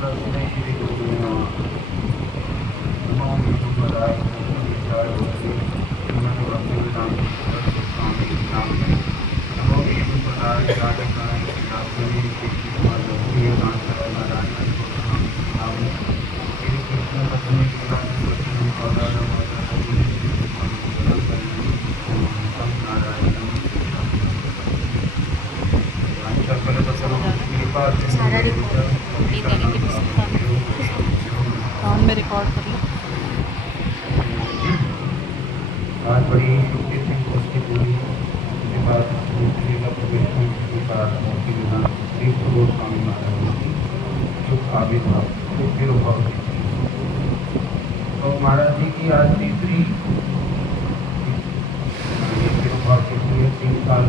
तस्मै श्री गुरुवे नमः। नमो विष्णुपदाय कृष्णकेशाय श्रीमते भक्तिवेदांत स्वामी नामिने। नमो विष्णुपदाय राधिकाय श्रीनाथाय कृष्णकुमार भक्तिवेदांत नारायण नामिने। श्री कृष्ण तस्मै लीलाय कृष्णं पदारमोदरति श्रीमन्तं नारायणं सारा रिकॉर्ड ये नेगेटिव साउंड में रिकॉर्ड कर लो। आज बड़ी शुक्ति थी उसकी पूरी उसके बाद दूसरी का प्रवेशन के बाद की विधान तीर्थ गोस्वामी महाराज की सुख आविर्भाव सुख तिरुभाव तो महाराज जी की आज तीसरी तिरुभाव के लिए 3 साल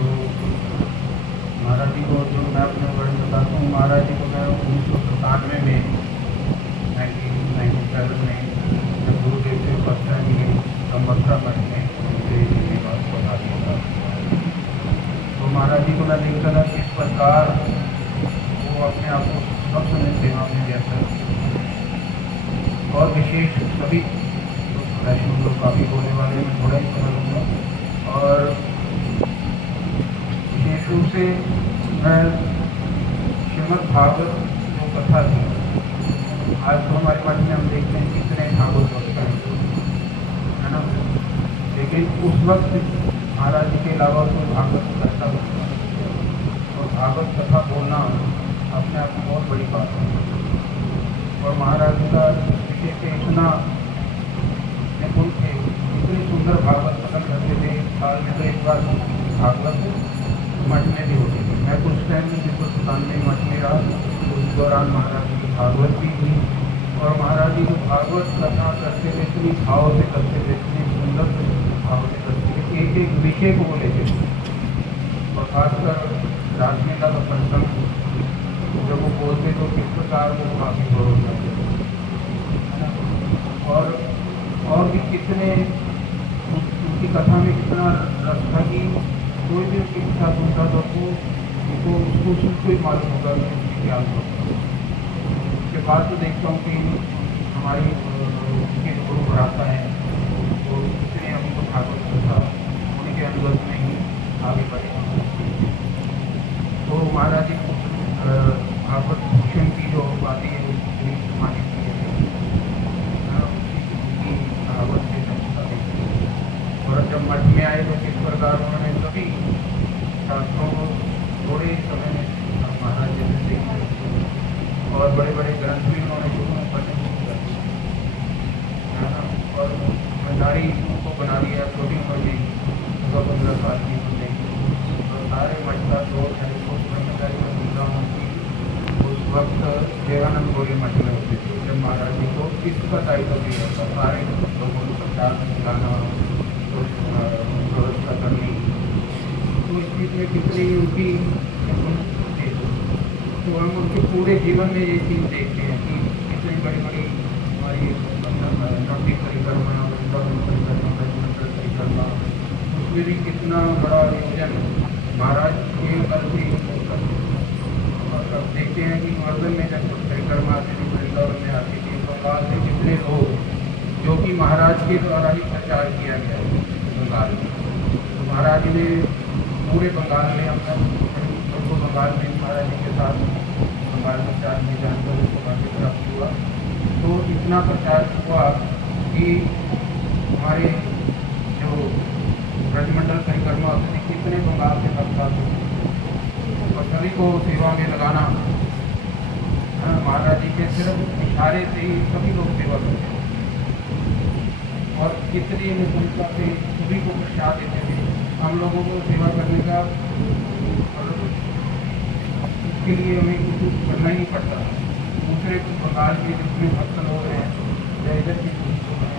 तो महाराज जी को जो मैं अपने वर्णन बताता हूँ। महाराज जी को मैं 1997 में 1997 में जब गुरुदेव से फर्स्ट टाइम ये संवत्सरा मठ में उनसे निवास बता दिया था। तो महाराज जी को मैं देखता था किस प्रकार वो अपने आप को सब समय सेवा में व्यस्त है और विशेष सभी वैष्णव लोग काफ़ी बोलने वाले में थोड़ा ही समय लूँगा और विशेष रूप से मैं श्रीमद् भागवत जो कथा थी आज तो हमारे मठ में हम देखते हैं कितने भागवत वक्त है ना, लेकिन उस वक्त महाराज जी के अलावा कोई भागवत करता होता और भागवत कथा बोलना अपने आप में बहुत बड़ी बात है। और महाराज जी का विशेष इतना निपुण थे, इतनी सुंदर भागवत पसंद करते थे। साल में तो एक बार भागवत मठ में भी होती थी। मैं कुछ टाइम में 1997 मठ में रहा, उस दौरान महाराज जी की भागवत भी हुई और महाराज जी को भागवत कथा करते हुए इतनी भाव से करते थे, इतनी सुंदर भाव से करते थे, एक एक विषय को वो लेते थे और खासकर राजनेता का प्रसंग जब वो बोलते तो किस प्रकार वो काफ़ी गौरव करते और भी कितने उनकी कथा में कितना रस था कि कोई भी उसकी कथा सुनता तो उनको उसको सुन को ही मालूम होगा कि उसकी क्या होगा। उसके बाद तो देखता हूँ कि हमारी उनके गुरु भराता है तो इसलिए हमको भागवत कथा उन्हीं के अनुगत में ही आगे बढ़े। तो महाराज जी भागवत भूषण की जो बातें हैं वो पूरी मानी की है भागवत से चर्चा देखी और जब मठ में आए तो किस प्रकार उन्होंने सभी शास्त्रों को थोड़े ही समय में महाराज जी ने देखे और बड़े बड़े ग्रंथ भी उन्होंने शुरू में पढ़ने शुरू कर दिया और भंडारी उनको बना दिया छोटी उम्र में 15 साल की उम्र में और सारे मठ का दौर है उस ब्रह्मचारी में सुनता हूँ कि उस वक्त देवानंद गोरी मठ में होते थे जब महाराज जी को इसका दायित्व दिया था सारे लोगों को प्रचार सिखाना व्यवस्था करनी। तो इस चीज़ में कितनी उनकी तो हम उनके पूरे जीवन में ये चीज़ देखते हैं कि कितनी बड़ी बड़ी हमारी नौटी परिक्रमा परिक्रमा उसमें भी कितना बड़ा आयोजन महाराज के करते और अब देखते हैं कि वर्धन में जब परिक्रमा आती थी वृंदावन में आती थी बंगाल से कितने लोग जो कि महाराज के द्वारा ही प्रचार किया गया बंगाल में। तो महाराज ने पूरे बंगाल में अपना उनको बंगाल में महाराज जी के साथ बंगाल में प्रचार किए जाने पर उसको काफ़ी प्राप्त हुआ। तो इतना प्रचार हुआ कि हमारे जो ब्रजमंडल परिक्रमा होते थे कितने बंगाल के भक्त आते थे और सभी को सेवा में लगाना महाराज जी के सिर्फ इशारे से ही सभी लोग सेवा करते थे और कितनी निपुणता से सभी को प्रसाद देते थे। हम लोगों को सेवा करने का और उसके लिए हमें कुछ करना ही नहीं पड़ता। दूसरे बंगाल के जितने भक्त लोग हैं या इधर के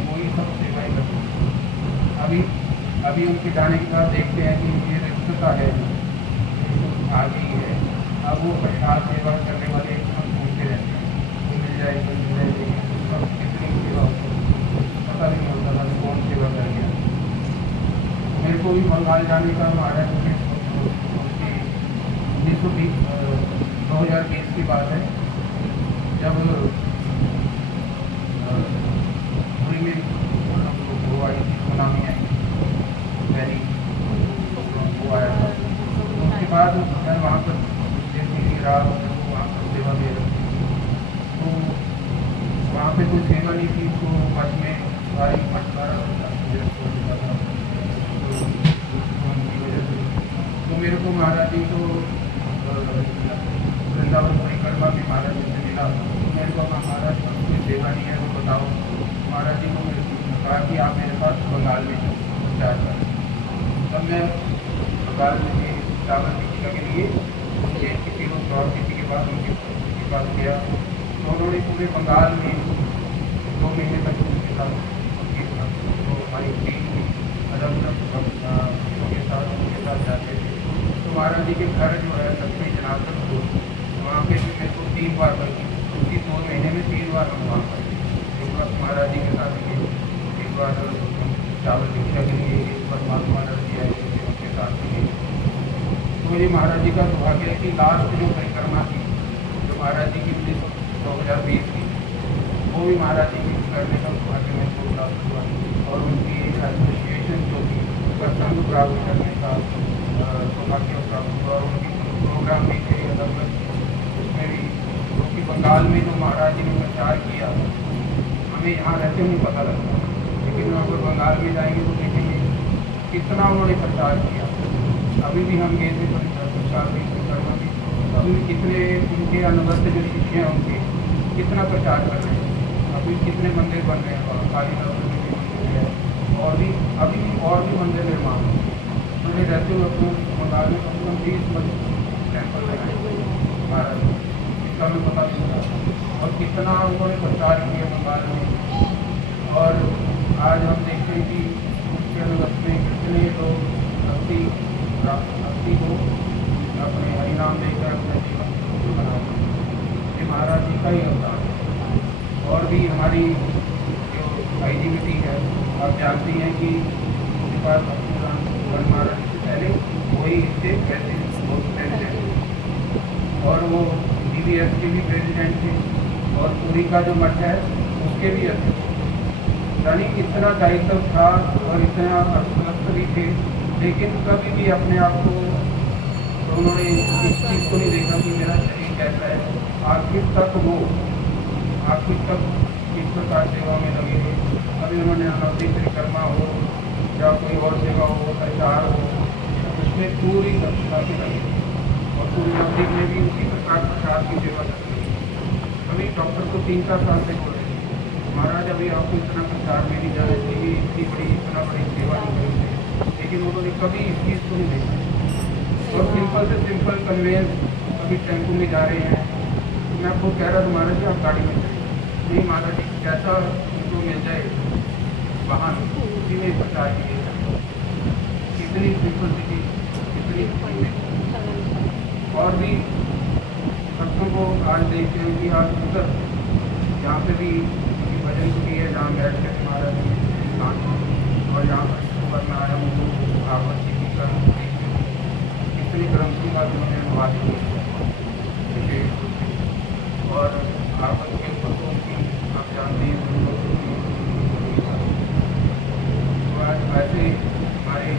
वही सब सेवाएँ करते हैं। अभी उनके जाने के बाद देखते हैं कि ये रिश्ता है आ गई है। अब वो प्रसाद सेवा करने वाले हम पूछते रहते हैं तो मिल जाए तो मिल जाए, लेकिन सब कितनी सेवा पता नहीं होता था कौन सेवा कर गया। मेरे को भी बंगाल जाने का महाराज ने 1920 2020 की बात है, जब पुरी में वो आई थी, सुनामी आई, पहली वो आया था। तो उसके बाद मैं वहाँ पर जैसे कि रात को वहाँ पर सेवा दे रही थी, तो वहाँ पे कोई सेवा नहीं थी, तो मठ में सारी मठवारा उनकी वजह से तो मेरे को महाराज जी को वृंदावन परिक्रमा में महाराज जी से मिला। तो मेरे को कहा महाराज का कोई सेवा नहीं है, वो बताओ। महाराज जी को मेरे को कहा कि आप मेरे पास बंगाल में प्रचार करें। तब मैं बंगाल में चावल दीक्षिका के लिए उनके किसी को और किसी के पास उनके पास गया, तो उन्होंने पूरे बंगाल में 2 महीने तक उनके साथ तो हमारी टीम अलग अलग उनके साथ जाते थे। तो महाराज जी के घर जो है लक्ष्मी जनार्दन को वहाँ पे भी मेरे को 3 बार बल्कि उसी 2 महीने में 3 बार हम वहाँ पर, एक बार महाराज जी के साथ गए, एक बार चावल दीक्षा के लिए, एक बार महात्मा जी आए थे उनके साथ गए। तो ये महाराज जी का सौभाग्य है कि लास्ट जो परिक्रमा थी जो महाराज जी की 2020 की, वो भी महाराज जी की करने का सौभाग्य मेरे को प्राप्त हुआ। और उनकी एसोसिएशन जो थी उसका संघ प्राप्त करने का सौभाग्य प्राप्त हुआ। और उनकी प्रोग्राम भी थे अलग अलग, उसमें भी क्योंकि बंगाल में जो महाराज जी ने प्रचार किया हमें यहाँ रहते हुए पता लगता है, लेकिन वहाँ पर बंगाल में जाएंगे तो देखेंगे कितना उन्होंने प्रचार किया। अभी भी हम गए थे प्रचार भी करना भी, अभी भी कितने उनके अनुगत जो शिष्य हैं उनके कितना प्रचार कर रहे हैं, अभी कितने मंदिर बन रहे हैं वहाँ, काली नगर में भी मंदिर है, और भी अभी और भी मंदिर निर्माण उन्होंने रहते हुए अपने बंगाल में कम से कम 20 टेम्पल लगाए महाराज, इसका हमें पता चलता है। और कितना उन्होंने प्रचार किया बंगाल में। और आज हम देखते हैं कि उनके अनुगत में कितने लोग भक्ति को अपने हरिनाम देकर अपने जीवन को बनाते हैं। ये महाराज जी का ही अवतार है। और भी हमारी जो IGBT है, आप जानती हैं कि उनके पास भक्तिदान महाराज जी से पहले वही इससे प्रेसिडेंट है, और वो DBS के भी प्रेसिडेंट थे, और पुरी का जो मठ है उसके भी अध्यक्ष। यानी इतना दायित्व था और इतना अस्वस्थ भी थे, लेकिन कभी भी अपने आप को तो उन्होंने इस चीज़ को नहीं देखा कि मेरा शरीर कैसा है। आखिर तक इस प्रकार सेवा में लगे रहे। अभी उन्होंने नवदीप परिक्रमा हो या कोई और सेवा हो, प्रचार हो, उसमें पूरी दक्षता से लगे। और पूरी नवदीप में भी उसी प्रकार प्रसाद की सेवा करती है। अभी डॉक्टर को 3-4 साल से बोल रहे थे महाराज अभी आपको इतना प्रचार में नहीं जाना चाहिए, इतना बड़ी सेवा नहीं करेंगे, लेकिन उन्होंने कभी इस चीज़ को नहीं देखा। और सिंपल से सिंपल कन्वेंस, कभी टेम्पो में जा रहे हैं, मैं आपको कह रहा था महाराज जी आप गाड़ी में चलिए, नहीं महाराज जी कैसा उनको मिल जाए वाहन उसी में प्रचार किए जाए। कितनी सिंपलिसिटी, कितनी। और भी भक्तों को आज देखते हैं कि आज उधर यहाँ पे भी भजन कुटी है जहाँ बैठ कर महाराज जी और यहाँ पर सुबह में आया हूँ भागवत जी की कितनी ग्रंथों का उन्होंने अनुवाद किया विशेष रूप से। और भागवत के पुस्तकों की आप जानते हैं तो आज ऐसे हमारे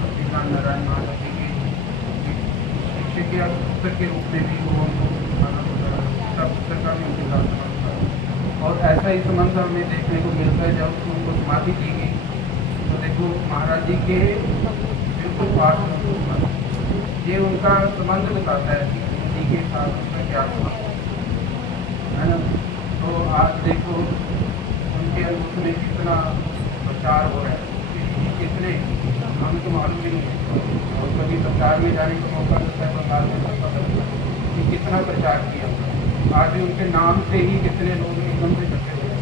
भक्तिदान नारायण माधव जी के शिक्षक या पुस्तक के रूप में भी वो हमको पुस्तक का भी उनके साथ संबंध था। और ऐसा ही संबंध हमें देखने को मिलता है जब उनको समाधि दी गई, तो देखो महाराज जी के बिल्कुल पास ये उनका संबंध बताता है कि जी के साथ उनका क्या संबंध है ना। तो आज देखो उनके अनुरूप में कितना प्रचार हो रहा है, कितने हमें तो मालूम भी नहीं है। और कभी प्रचार में जाने का मौका मिलता है बंगाल में पता चलता है कि कितना प्रचार किया। आज भी उनके नाम से ही कितने लोग एकदम से इकट्ठे हुए हैं।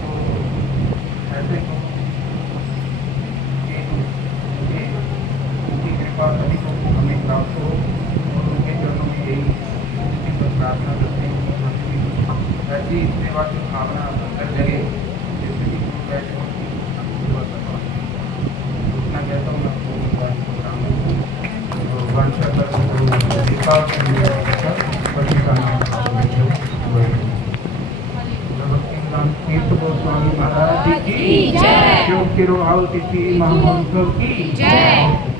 तो ऐसे तो उनकी कृपा सभी को हमें प्राप्त हो और उनके चरणों में यही प्रार्थना करते हैं कि हमें भी ऐसी सेवा की भावना अंदर जगे जिससे कि गुरु बैठे उनकी सेवा कर पाए। उतना कहता हूँ मैं आपको माता पति का नाम तीर्थ गोस्वामी महाराज की जय। शिव की रोहावती महामहोत्सव की जय।